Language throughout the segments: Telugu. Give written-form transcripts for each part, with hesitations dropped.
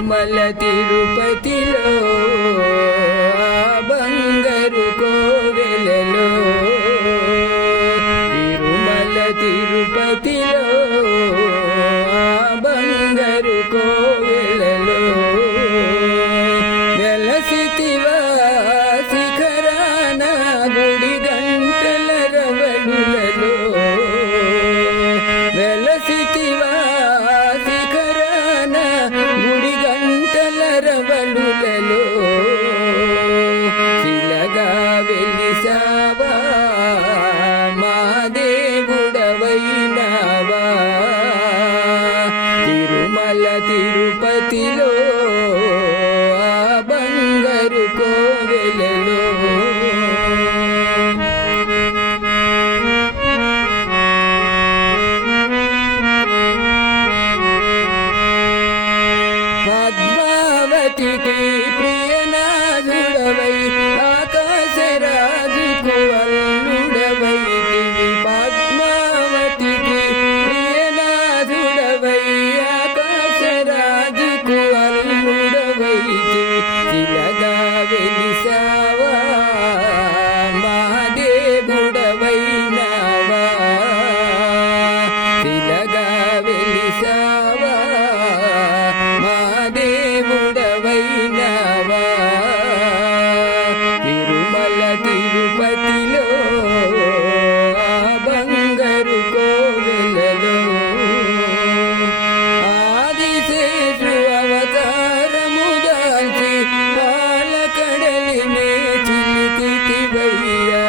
తిరుమల తిరుపతిలో బంగారు కోవెలలో తిరుమల తిరుపతిలో బంగారు కోవెలలో వెలసితివా శిఖరాన గుడి గంటల రవళులలో వెలసితివా శిఖరాన గుడి గంటల రవళులలో శిలగా వెలిసావా మా దేవుడవైనావా తిరుమల తిరుపతిలో బంగారు కోవెలలో పద్మావతికి ప్రియనాథుడవై ఆకాశరాజుకు అల్లుడవైతివి పద్మావతికి ప్రియనాథుడవై ఆకాశరాజుకు అల్లుడవైతివి శిలగా వెలిసావా మా దేవుడవైనావా శిలగా వెలిసావా మా దేవుడవైనావా తిరుమల తిరుపతిలో బంగారు కోవెలలో ఆదిశేషు అవతారము దాల్చి పాలకడలినే చిలికితివయ్యా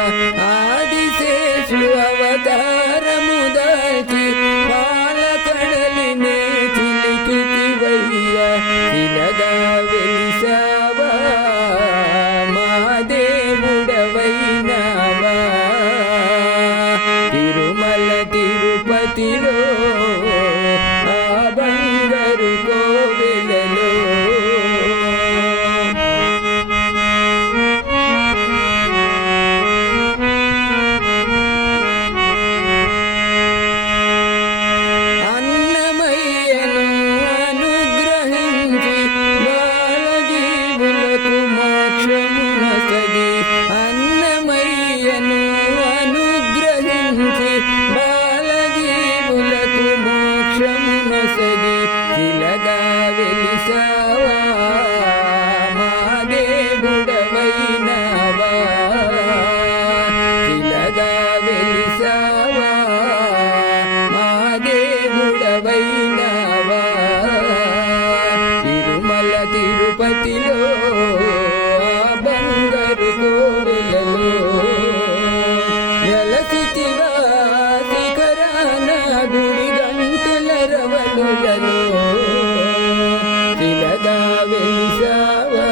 ఆదిశేషు అవతారము దాల్చి పాలకడలినే చిలికితివయ్యా శిలగా వెలిసావా మా దేవుడవైనావా తిరుమల తిరుపతిలో బంగారు కోవెలలో అన్నమయ్యను అనుగ్రహించి బాలజీవులకు మోక్షమునొసగి అన్నమయ్యను అనుగ్రహించి బాలజీవులకు మోక్షమునొసగి శిలగా వెలిసావా మా దేవుడవైనావా శిలగా వెలిసావా మా దేవుడవైనావా తిరుమల తిరుపతిలో బంగారు కోవెలలో వెలసితివా శిఖరాన గుడి గంటల రవళులలో శిలగా వెలిసావా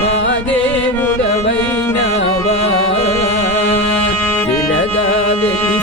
మా దేవుడవైనావా శిలగా వెలి